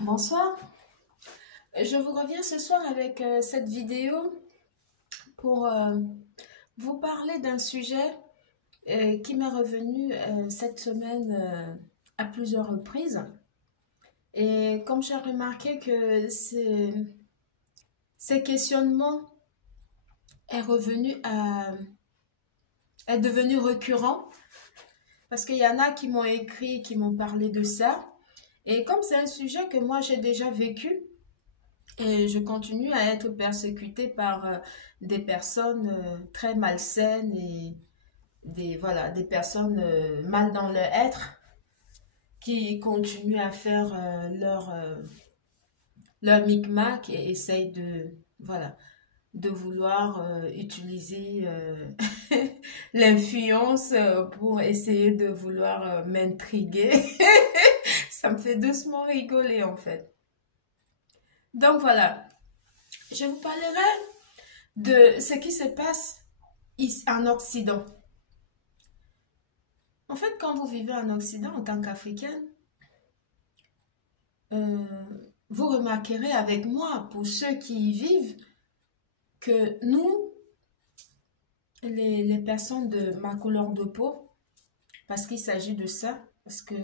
Bonsoir, je vous reviens ce soir avec cette vidéo pour vous parler d'un sujet qui m'est revenu cette semaine à plusieurs reprises. Et comme j'ai remarqué que ces questionnements est est devenu récurrent, parce qu'il y en a qui m'ont écrit, qui m'ont parlé de ça. Et comme c'est un sujet que moi j'ai déjà vécu, et je continue à être persécutée par des personnes très malsaines et voilà, des personnes mal dans leur être qui continuent à faire leur micmac et essayent voilà, de vouloir utiliser l'influence pour essayer de vouloir m'intriguer. Ça me fait doucement rigoler en fait. Donc voilà, je vous parlerai de ce qui se passe ici en Occident. En fait, quand vous vivez en Occident en tant qu'Africaine, euh, vous remarquerez avec moi, pour ceux qui y vivent, que nous, les personnes de ma couleur de peau, parce qu'il s'agit de ça, parce que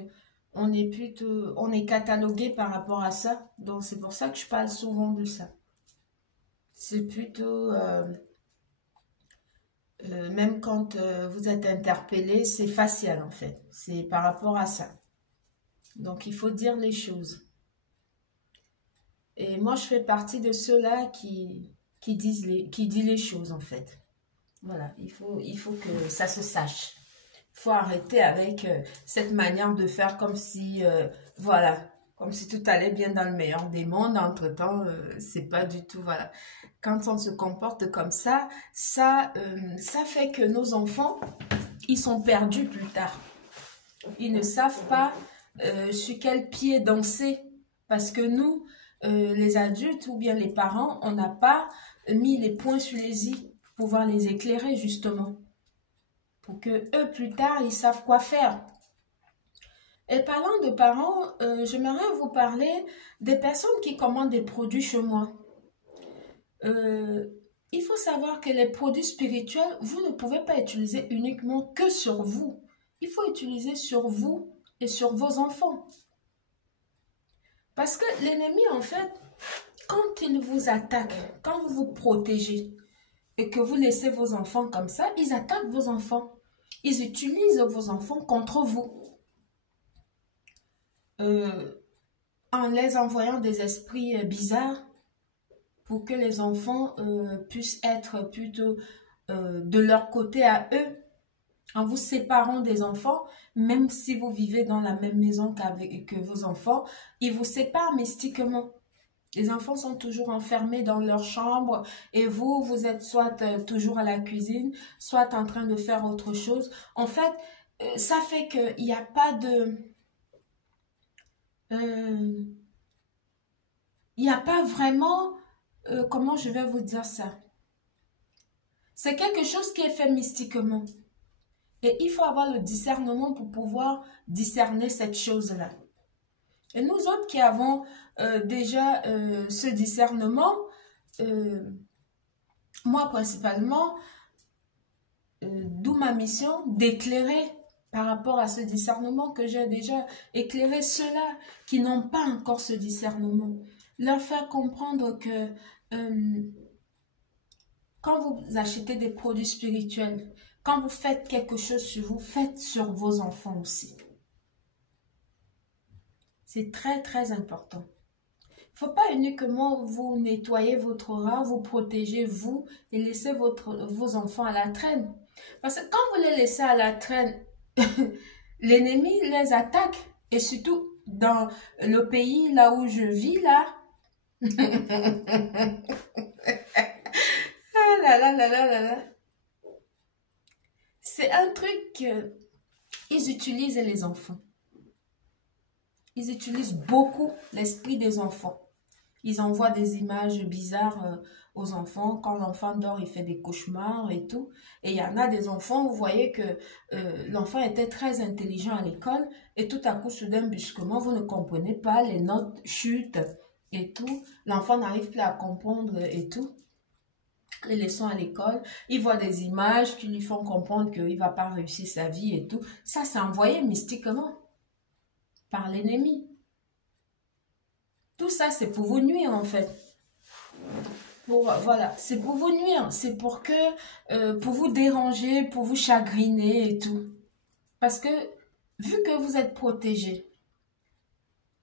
on est catalogué par rapport à ça, donc c'est pour ça que je parle souvent de ça. C'est plutôt même quand vous êtes interpellé, c'est facial en fait. C'est par rapport à ça. Donc il faut dire les choses. Et moi, je fais partie de ceux-là qui dit les choses en fait. Voilà, il faut que ça se sache. Il faut arrêter avec cette manière de faire comme si, voilà, comme si tout allait bien dans le meilleur des mondes. Entre-temps, c'est pas du tout, voilà. Quand on se comporte comme ça fait que nos enfants, ils sont perdus plus tard. Ils ne savent pas sur quel pied danser. Parce que nous, les adultes ou bien les parents, on n'a pas mis les points sur les i pour pouvoir les éclairer justement. Pour que eux, plus tard, ils savent quoi faire. Et parlant de parents, j'aimerais vous parler des personnes qui commandent des produits chez moi. Euh, il faut savoir que les produits spirituels, vous ne pouvez pas utiliser uniquement que sur vous. Il faut utiliser sur vous et sur vos enfants. Parce que l'ennemi, en fait, quand il vous attaque, quand vous vous protégez et que vous laissez vos enfants comme ça, ils attaquent vos enfants. Ils utilisent vos enfants contre vous. Euh, en les envoyant des esprits bizarres pour que les enfants puissent être plutôt de leur côté à eux, en vous séparant des enfants, même si vous vivez dans la même maison que vos enfants, ils vous séparent mystiquement. Les enfants sont toujours enfermés dans leur chambre et vous êtes soit toujours à la cuisine, soit en train de faire autre chose. En fait, ça fait qu'il n'y a pas de... il n'y a pas vraiment... comment je vais vous dire ça? C'est quelque chose qui est fait mystiquement. Et il faut avoir le discernement pour pouvoir discerner cette chose-là. Et nous autres qui avons déjà ce discernement, moi principalement, d'où ma mission d'éclairer par rapport à ce discernement que j'ai déjà éclairé ceux-là qui n'ont pas encore ce discernement. Leur faire comprendre que quand vous achetez des produits spirituels, quand vous faites quelque chose sur vous, faites sur vos enfants aussi. C'est très, très important. Il ne faut pas uniquement vous nettoyer votre aura, vous protéger vous et laisser vos enfants à la traîne. Parce que quand vous les laissez à la traîne, l'ennemi les attaque. Et surtout dans le pays là où je vis là. Ah là là là là là là. C'est un truc qu'ils utilisent les enfants. Ils utilisent beaucoup l'esprit des enfants. Ils envoient des images bizarres aux enfants. Quand l'enfant dort, il fait des cauchemars et tout. Et il y en a des enfants, vous voyez que l'enfant était très intelligent à l'école et tout à coup, soudain, brusquement, vous ne comprenez pas, les notes chutent et tout. L'enfant n'arrive plus à comprendre et tout. Les leçons à l'école, il voit des images qui lui font comprendre qu'il ne va pas réussir sa vie et tout. Ça, c'est envoyé mystiquement par l'ennemi. Tout ça, c'est pour vous nuire en fait. Voilà, c'est pour vous nuire, c'est pour vous déranger, pour vous chagriner et tout. Parce que vu que vous êtes protégé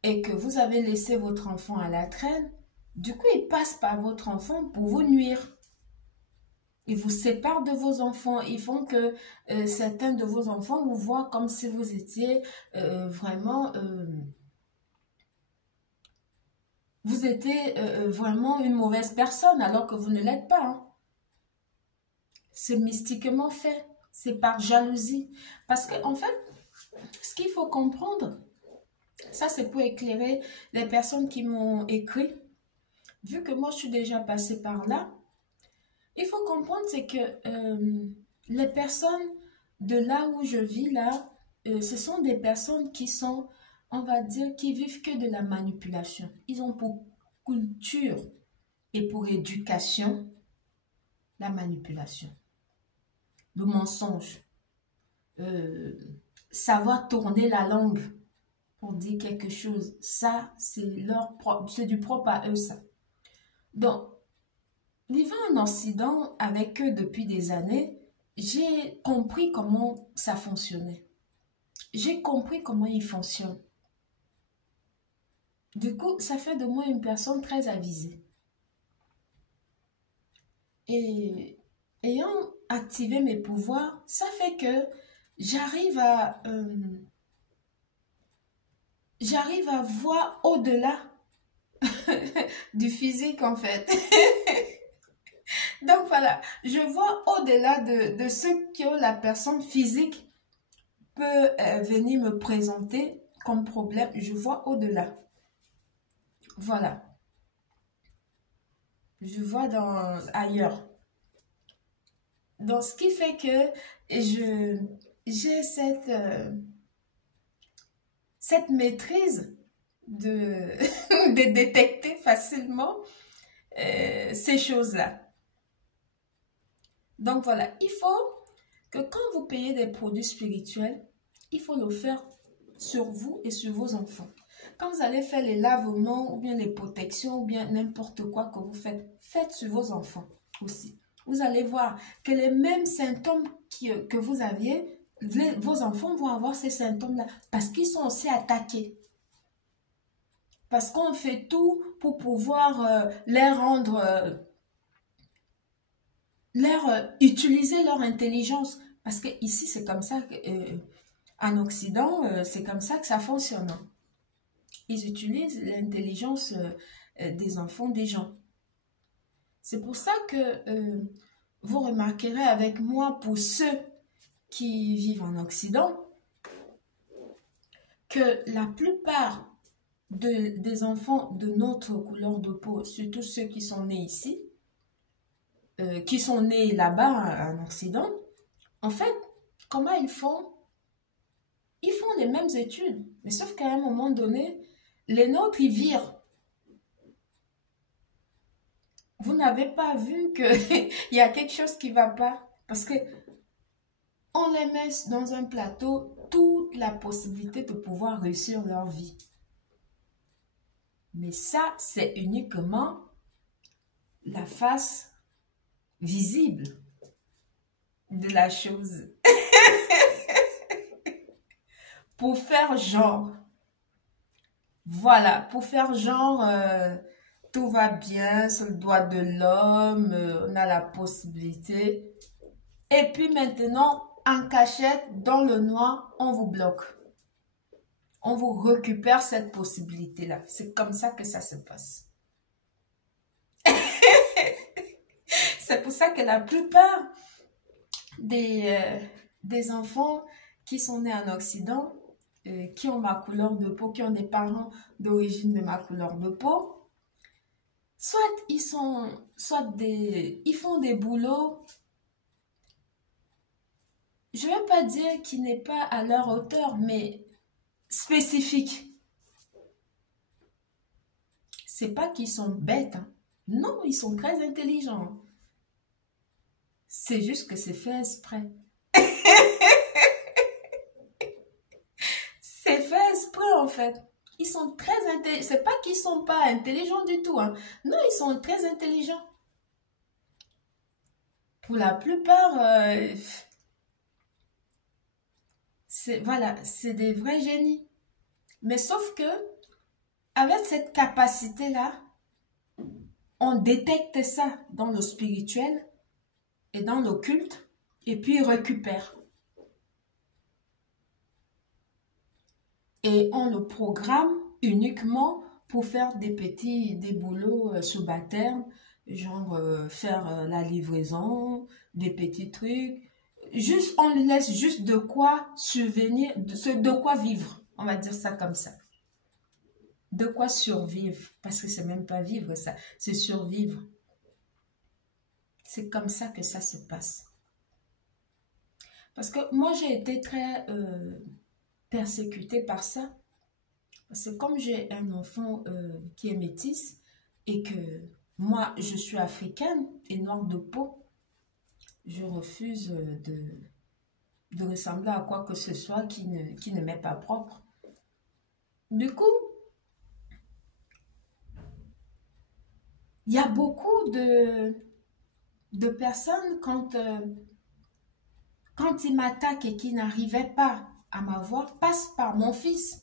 et que vous avez laissé votre enfant à la traîne, du coup, il passe par votre enfant pour vous nuire. Ils vous séparent de vos enfants. Ils font que certains de vos enfants vous voient comme si vous étiez vraiment... vous étiez vraiment une mauvaise personne alors que vous ne l'êtes pas. Hein. C'est mystiquement fait. C'est par jalousie. Parce que en fait, ce qu'il faut comprendre, ça c'est pour éclairer les personnes qui m'ont écrit. Vu que moi je suis déjà passée par là, il faut comprendre c'est que les personnes de là où je vis là, ce sont des personnes qui sont, on va dire, qui vivent que de la manipulation. Ils ont pour culture et pour éducation la manipulation, le mensonge, savoir tourner la langue pour dire quelque chose. Ça, c'est du propre à eux, ça. Donc, vivant en Occident avec eux depuis des années, j'ai compris comment ça fonctionnait. J'ai compris comment ils fonctionnent. Du coup, ça fait de moi une personne très avisée. Et ayant activé mes pouvoirs, ça fait que j'arrive à voir au-delà du physique en fait. Donc voilà, je vois au-delà de ce que la personne physique peut venir me présenter comme problème. Je vois au-delà. Voilà. Je vois ailleurs. Donc ce qui fait que j'ai cette maîtrise de, de détecter facilement ces choses-là. Donc voilà, il faut que quand vous payez des produits spirituels, il faut le faire sur vous et sur vos enfants. Quand vous allez faire les lavements ou bien les protections ou bien n'importe quoi que vous faites, faites sur vos enfants aussi. Vous allez voir que les mêmes symptômes que vous aviez, vos enfants vont avoir ces symptômes-là parce qu'ils sont aussi attaqués. Parce qu'on fait tout pour pouvoir utiliser leur intelligence. Parce que ici, c'est comme ça, en Occident, c'est comme ça que ça fonctionne. Ils utilisent l'intelligence des enfants, des gens. C'est pour ça que vous remarquerez avec moi, pour ceux qui vivent en Occident, que la plupart des enfants de notre couleur de peau, surtout ceux qui sont nés ici, qui sont nés là-bas en Occident, en fait, comment ils font? Ils font les mêmes études, mais sauf qu'à un moment donné, les nôtres, ils virent. Vous n'avez pas vu qu'il y a quelque chose qui ne va pas? Parce que on les met dans un plateau, toute la possibilité de pouvoir réussir leur vie. Mais ça, c'est uniquement la face visible de la chose. Pour faire genre. Voilà, pour faire genre, tout va bien, c'est le droit de l'homme, on a la possibilité. Et puis maintenant, en cachette, dans le noir, on vous bloque. On vous récupère cette possibilité-là. C'est comme ça que ça se passe. C'est pour ça que la plupart des enfants qui sont nés en Occident, qui ont ma couleur de peau, qui ont des parents d'origine de ma couleur de peau, soit ils font des boulots, je ne veux pas dire qu'ils n'est pas à leur hauteur, mais spécifiques. C'est pas qu'ils sont bêtes, hein. Non, ils sont très intelligents. C'est juste que c'est fait exprès. C'est fait exprès en fait. Ils sont très intelligents. C'est pas qu'ils sont pas intelligents du tout, hein. Non, ils sont très intelligents. Pour la plupart, voilà, c'est des vrais génies. Mais sauf que avec cette capacité-là, on détecte ça dans le spirituel et dans l'occulte, et puis ils récupèrent. Et on le programme uniquement pour faire des boulots subalternes, genre faire la livraison, des petits trucs. Juste, on lui laisse juste de quoi subvenir, de quoi vivre. On va dire ça comme ça. De quoi survivre. Parce que c'est même pas vivre ça, c'est survivre. C'est comme ça que ça se passe. Parce que moi, j'ai été très persécutée par ça. Parce que comme j'ai un enfant qui est métisse et que moi, je suis africaine et noire de peau, je refuse de ressembler à quoi que ce soit qui ne m'est pas propre. Du coup, il y a beaucoup de personnes quand ils m'attaquent et qui n'arrivaient pas à m'avoir, passent par mon fils.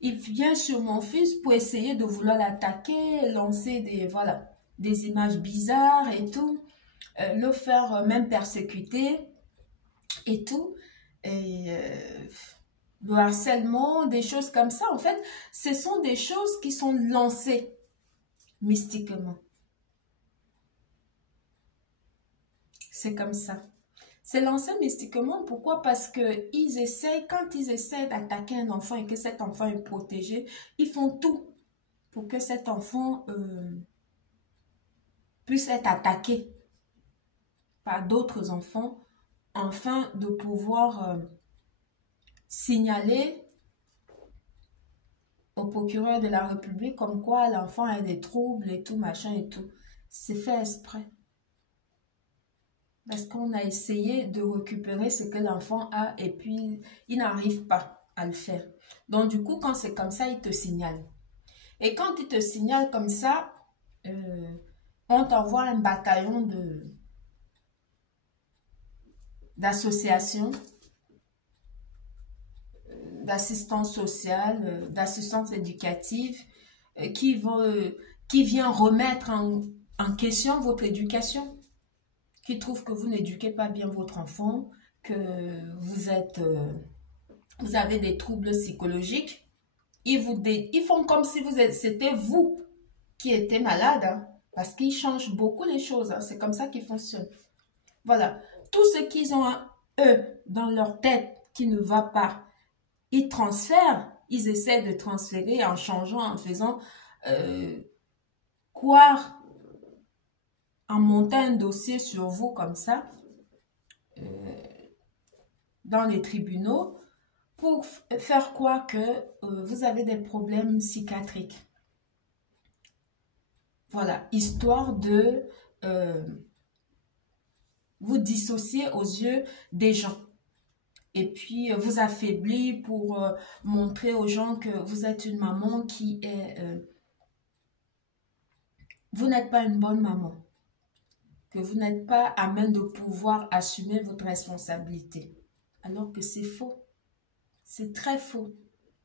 Il vient sur mon fils pour essayer de vouloir l'attaquer, lancer des images bizarres et tout, le faire même persécuter et tout. Et le harcèlement, des choses comme ça, en fait, ce sont des choses qui sont lancées mystiquement. C'est comme ça. C'est lancé mystiquement. Pourquoi? Parce que quand ils essaient d'attaquer un enfant et que cet enfant est protégé, ils font tout pour que cet enfant puisse être attaqué par d'autres enfants, afin de pouvoir signaler au procureur de la République comme quoi l'enfant a des troubles et tout, machin et tout. C'est fait exprès. Parce qu'on a essayé de récupérer ce que l'enfant a et puis il n'arrive pas à le faire. Donc du coup, quand c'est comme ça, il te signale. Et quand il te signale comme ça, on t'envoie un bataillon d'associations, d'assistance sociale, d'assistance éducative qui vient remettre en question votre éducation, qui trouve que vous n'éduquez pas bien votre enfant, que vous avez des troubles psychologiques. Ils font comme si c'était vous qui étiez malade, hein, parce qu'ils changent beaucoup les choses. Hein, c'est comme ça qu'ils fonctionnent. Voilà. Tout ce qu'ils ont, eux, dans leur tête qui ne va pas, ils transfèrent. Ils essaient de transférer en changeant, en faisant croire, en montant un dossier sur vous comme ça, dans les tribunaux, pour faire croire que vous avez des problèmes psychiatriques. Voilà, histoire de vous dissocier aux yeux des gens. Et puis vous affaiblir pour montrer aux gens que vous êtes une maman qui est... vous n'êtes pas une bonne maman. Que vous n'êtes pas à même de pouvoir assumer votre responsabilité. Alors que c'est faux. C'est très faux.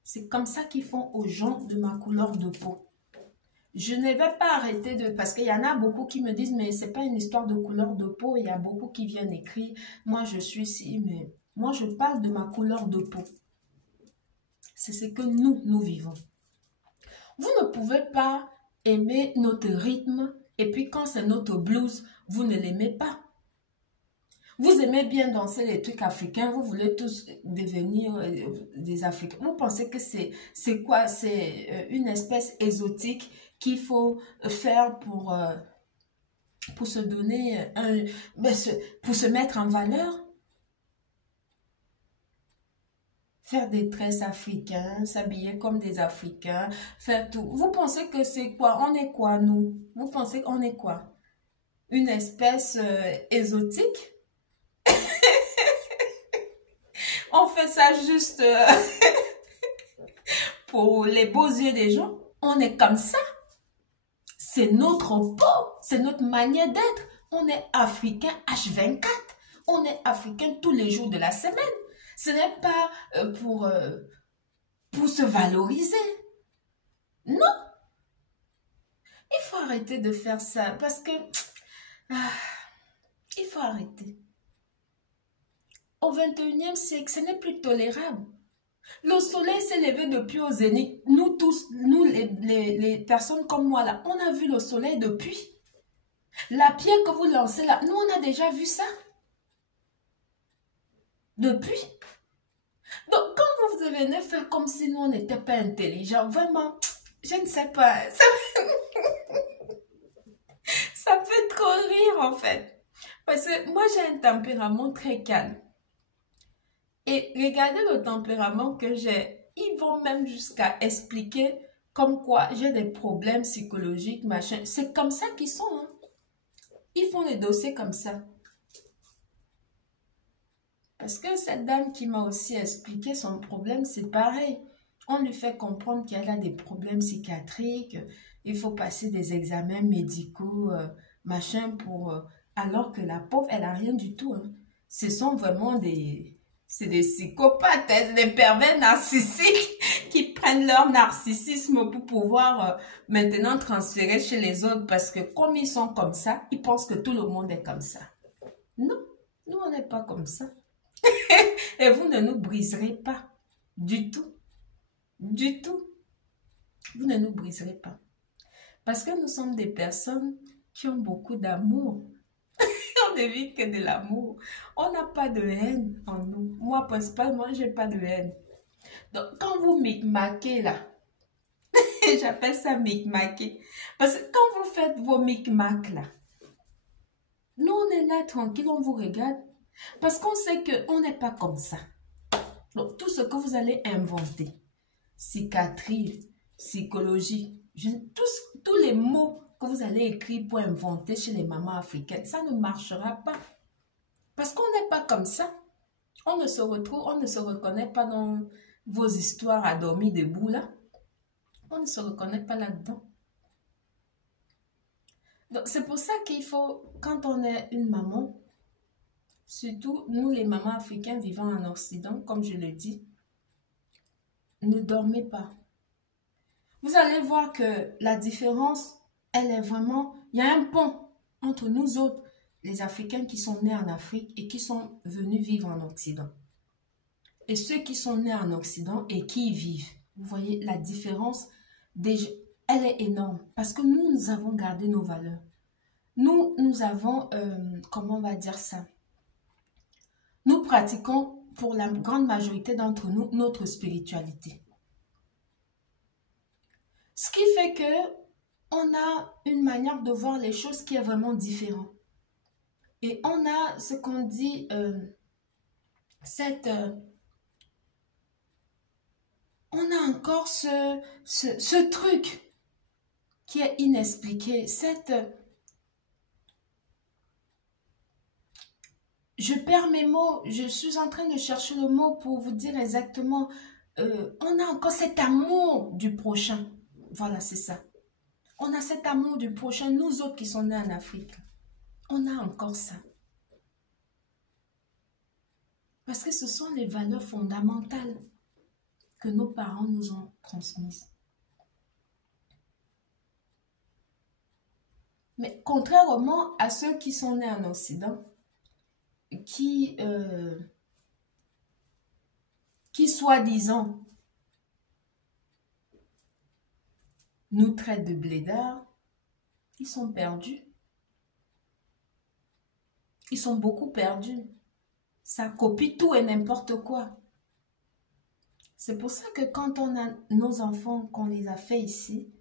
C'est comme ça qu'ils font aux gens de ma couleur de peau. Je ne vais pas arrêter de... Parce qu'il y en a beaucoup qui me disent, mais c'est pas une histoire de couleur de peau. Il y a beaucoup qui viennent écrire, moi je suis ici, mais moi je parle de ma couleur de peau. C'est ce que nous vivons. Vous ne pouvez pas aimer notre rythme et puis quand c'est notre blues, vous ne l'aimez pas. Vous aimez bien danser les trucs africains, vous voulez tous devenir des Africains. Vous pensez que c'est quoi? C'est une espèce exotique qu'il faut faire pour se donner pour se mettre en valeur. Faire des tresses africains, s'habiller comme des Africains, faire tout. Vous pensez que c'est quoi? On est quoi, nous? Vous pensez qu'on est quoi? Une espèce exotique? On fait ça juste pour les beaux yeux des gens. On est comme ça. C'est notre peau, c'est notre manière d'être. On est africain H24. On est africain tous les jours de la semaine. Ce n'est pas pour se valoriser. Non. Il faut arrêter de faire ça parce que il faut arrêter. Au 21e siècle, ce n'est plus tolérable. Le soleil s'est levé depuis au zénith. Nous tous, nous les personnes comme moi là, on a vu le soleil depuis. La pierre que vous lancez là, nous on a déjà vu ça. Depuis. Donc quand vous venez faire comme si nous on n'était pas intelligents, vraiment, je ne sais pas. Ça me fait trop rire en fait. Parce que moi j'ai un tempérament très calme. Et regardez le tempérament que j'ai. Ils vont même jusqu'à expliquer comme quoi j'ai des problèmes psychologiques, machin. C'est comme ça qu'ils sont. Hein. Ils font les dossiers comme ça. Parce que cette dame qui m'a aussi expliqué son problème, c'est pareil. On lui fait comprendre qu'elle a des problèmes psychiatriques. Il faut passer des examens médicaux, machin, alors que la pauvre, elle n'a rien du tout. Hein. Ce sont vraiment des... C'est des psychopathes, des pervers narcissiques qui prennent leur narcissisme pour pouvoir maintenant transférer chez les autres parce que comme ils sont comme ça, ils pensent que tout le monde est comme ça. Non, nous on n'est pas comme ça. Et vous ne nous briserez pas du tout. Du tout. Vous ne nous briserez pas. Parce que nous sommes des personnes qui ont beaucoup d'amour. On ne vit que de l'amour. On n'a pas de haine en nous. Moi, principalement, je n'ai pas de haine. Donc, quand vous micmaquez là, j'appelle ça micmaquer. Parce que quand vous faites vos micmacs là, nous, on est là tranquille, on vous regarde. Parce qu'on sait qu'on n'est pas comme ça. Donc, tout ce que vous allez inventer, cicatrice, psychologie, tous les mots que vous allez écrire pour inventer chez les mamans africaines, ça ne marchera pas. Parce qu'on n'est pas comme ça. On ne se retrouve, on ne se reconnaît pas dans vos histoires à dormir debout là. On ne se reconnaît pas là-dedans. Donc, c'est pour ça qu'il faut, quand on est une maman, surtout nous les mamans africaines vivant en Occident, comme je le dis, ne dormez pas. Vous allez voir que la différence, elle est vraiment... Il y a un pont entre nous autres, les Africains qui sont nés en Afrique et qui sont venus vivre en Occident. Et ceux qui sont nés en Occident et qui y vivent. Vous voyez, la différence, elle est énorme. Parce que nous avons gardé nos valeurs. Nous avons, comment on va dire ça? Nous pratiquons, pour la grande majorité d'entre nous, notre spiritualité. Ce qui fait que on a une manière de voir les choses qui est vraiment différente. Et on a ce qu'on dit, on a encore ce truc qui est inexpliqué, je perds mes mots, je suis en train de chercher le mot pour vous dire exactement, on a encore cet amour du prochain. Voilà, c'est ça. On a cet amour du prochain, nous autres qui sommes nés en Afrique. On a encore ça. Parce que ce sont les valeurs fondamentales que nos parents nous ont transmises. Mais contrairement à ceux qui sont nés en Occident, qui soi-disant, nous traitent de blédards, ils sont perdus. Ils sont beaucoup perdus. Ça copie tout et n'importe quoi. C'est pour ça que quand on a nos enfants, qu'on les a fait ici,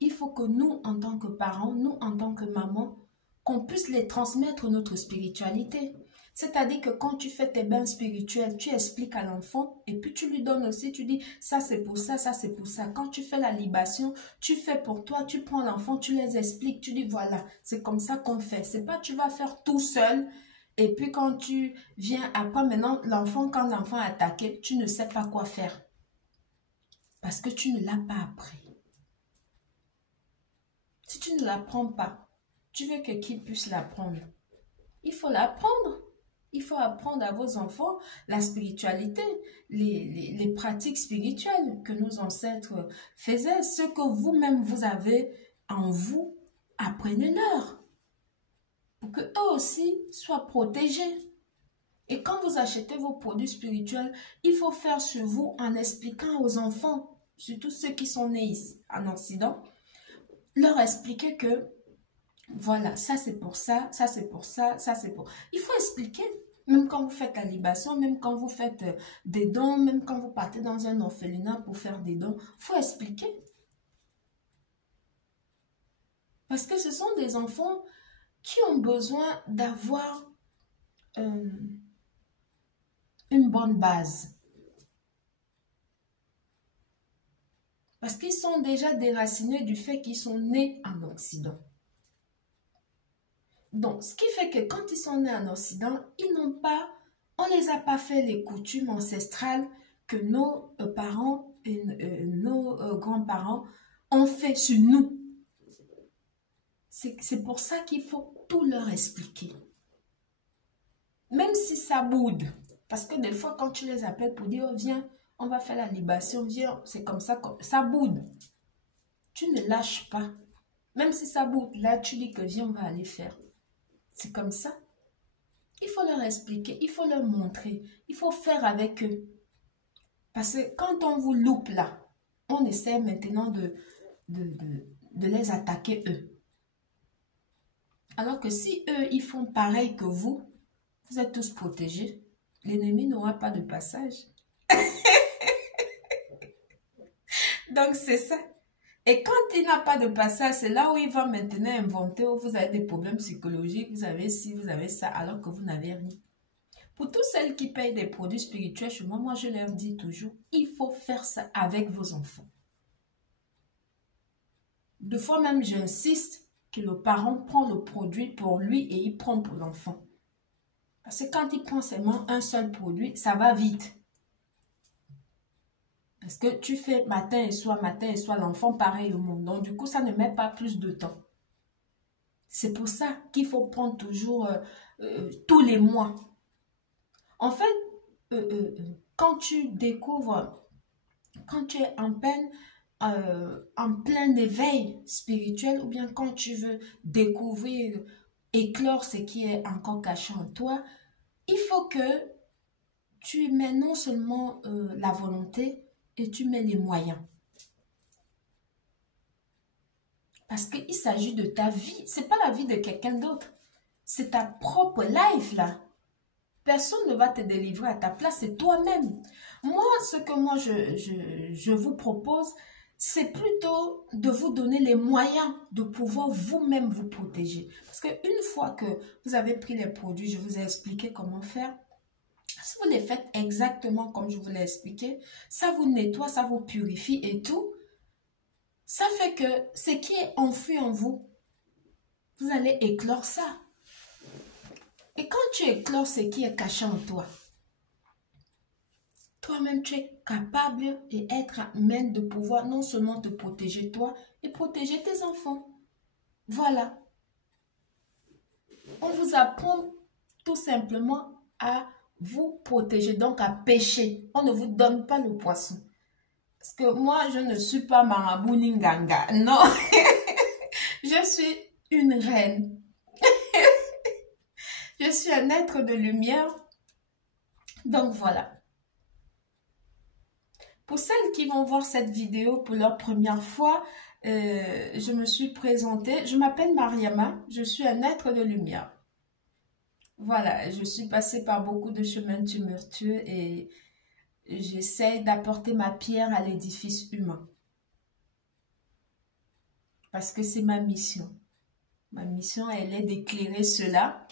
il faut que nous, en tant que parents, nous, en tant que maman, qu'on puisse les transmettre notre spiritualité. C'est-à-dire que quand tu fais tes bains spirituels, tu expliques à l'enfant et puis tu lui donnes aussi, tu dis ça c'est pour ça c'est pour ça. Quand tu fais la libation, tu fais pour toi, tu prends l'enfant, tu les expliques, tu dis voilà, c'est comme ça qu'on fait. C'est pas tu vas faire tout seul et puis quand tu viens après maintenant, quand l'enfant est attaqué, tu ne sais pas quoi faire parce que tu ne l'as pas appris. Si tu ne l'apprends pas, tu veux que qui puisse l'apprendre? Il faut l'apprendre. Il faut apprendre à vos enfants la spiritualité, les pratiques spirituelles que nos ancêtres faisaient. Ce que vous-même vous avez en vous, apprenez-leur pour qu'eux aussi soient protégés. Et quand vous achetez vos produits spirituels, il faut faire sur vous en expliquant aux enfants, surtout ceux qui sont nés en Occident, leur expliquer que voilà, ça c'est pour ça, ça c'est pour ça, ça c'est pour... Il faut expliquer, même quand vous faites la libation, même quand vous faites des dons, même quand vous partez dans un orphelinat pour faire des dons, il faut expliquer. Parce que ce sont des enfants qui ont besoin d'avoir une bonne base. Parce qu'ils sont déjà déracinés du fait qu'ils sont nés en Occident. Donc, ce qui fait que quand ils sont nés en Occident, on les a pas fait les coutumes ancestrales que nos parents et nos grands-parents ont fait sur nous. C'est pour ça qu'il faut tout leur expliquer. Même si ça boude. Parce que des fois, quand tu les appelles pour dire, oh, viens, on va faire la libation, viens, c'est comme ça boude. Tu ne lâches pas. Même si ça boude, là, tu dis que viens, on va aller faire. C'est comme ça. Il faut leur expliquer, il faut leur montrer, il faut faire avec eux. Parce que quand on vous loupe là, on essaie maintenant de les attaquer eux. Alors que si eux, ils font pareil que vous êtes tous protégés, l'ennemi n'aura pas de passage. Donc c'est ça. Et quand il n'a pas de passage, c'est là où il va maintenant inventer, où vous avez des problèmes psychologiques, vous avez ci, vous avez ça, alors que vous n'avez rien. Pour toutes celles qui payent des produits spirituels chez moi, moi je leur dis toujours, il faut faire ça avec vos enfants. Deux fois même, j'insiste que le parent prend le produit pour lui et il prend pour l'enfant. Parce que quand il prend seulement un seul produit, ça va vite. Parce que tu fais matin et soir, l'enfant pareil au monde. Donc du coup, ça ne met pas plus de temps. C'est pour ça qu'il faut prendre toujours tous les mois. En fait, quand tu découvres, quand tu es en plein éveil spirituel ou bien quand tu veux découvrir, éclore ce qui est encore caché en toi, il faut que tu mets non seulement la volonté et tu mets les moyens. Parce qu'il s'agit de ta vie. Ce n'est pas la vie de quelqu'un d'autre. C'est ta propre life là. Personne ne va te délivrer à ta place, c'est toi-même. Moi, ce que je vous propose, c'est plutôt de vous donner les moyens de pouvoir vous-même vous protéger. Parce qu'une fois que vous avez pris les produits, je vous ai expliqué comment faire. Si vous les faites exactement comme je vous l'ai expliqué, ça vous nettoie, ça vous purifie et tout. Ça fait que ce qui est enfoui en vous, vous allez éclore ça. Et quand tu éclores ce qui est caché en toi, toi-même tu es capable et être à même de pouvoir non seulement te protéger toi et protéger tes enfants. Voilà. On vous apprend tout simplement à vous protéger, donc à pêcher. On ne vous donne pas le poisson. Parce que moi, je ne suis pas Marabout Ninganga. Non. Je suis une reine. Je suis un être de lumière. Donc voilà. Pour celles qui vont voir cette vidéo pour leur première fois, je me suis présentée. Je m'appelle Mariama. Je suis un être de lumière. Voilà, je suis passée par beaucoup de chemins tumultueux et j'essaie d'apporter ma pierre à l'édifice humain. parce que c'est ma mission. Ma mission, elle est d'éclairer ceux-là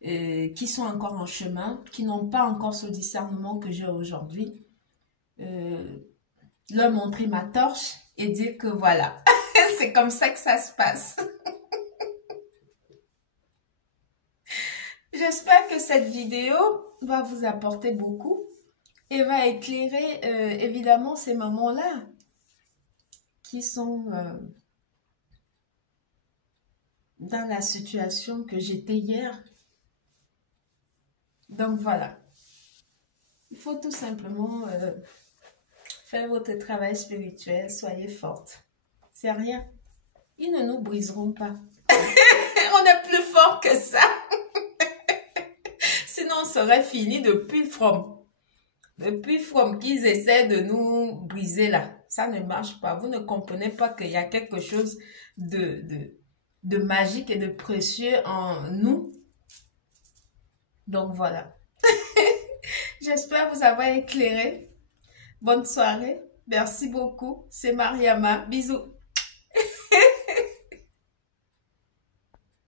qui sont encore en chemin, qui n'ont pas encore ce discernement que j'ai aujourd'hui. Leur montrer ma torche et dire que voilà, c'est comme ça que ça se passe. J'espère que cette vidéo va vous apporter beaucoup et va éclairer évidemment ces moments-là qui sont dans la situation que j'étais hier. Donc voilà, il faut tout simplement faire votre travail spirituel, soyez forte. C'est rien, ils ne nous briseront pas. On est plus fort que ça. Sinon, on serait fini depuis from. Depuis from qu'ils essaient de nous briser là. Ça ne marche pas. Vous ne comprenez pas qu'il y a quelque chose de magique et de précieux en nous. Donc voilà. J'espère vous avoir éclairé. Bonne soirée. Merci beaucoup. C'est Mariama. Bisous.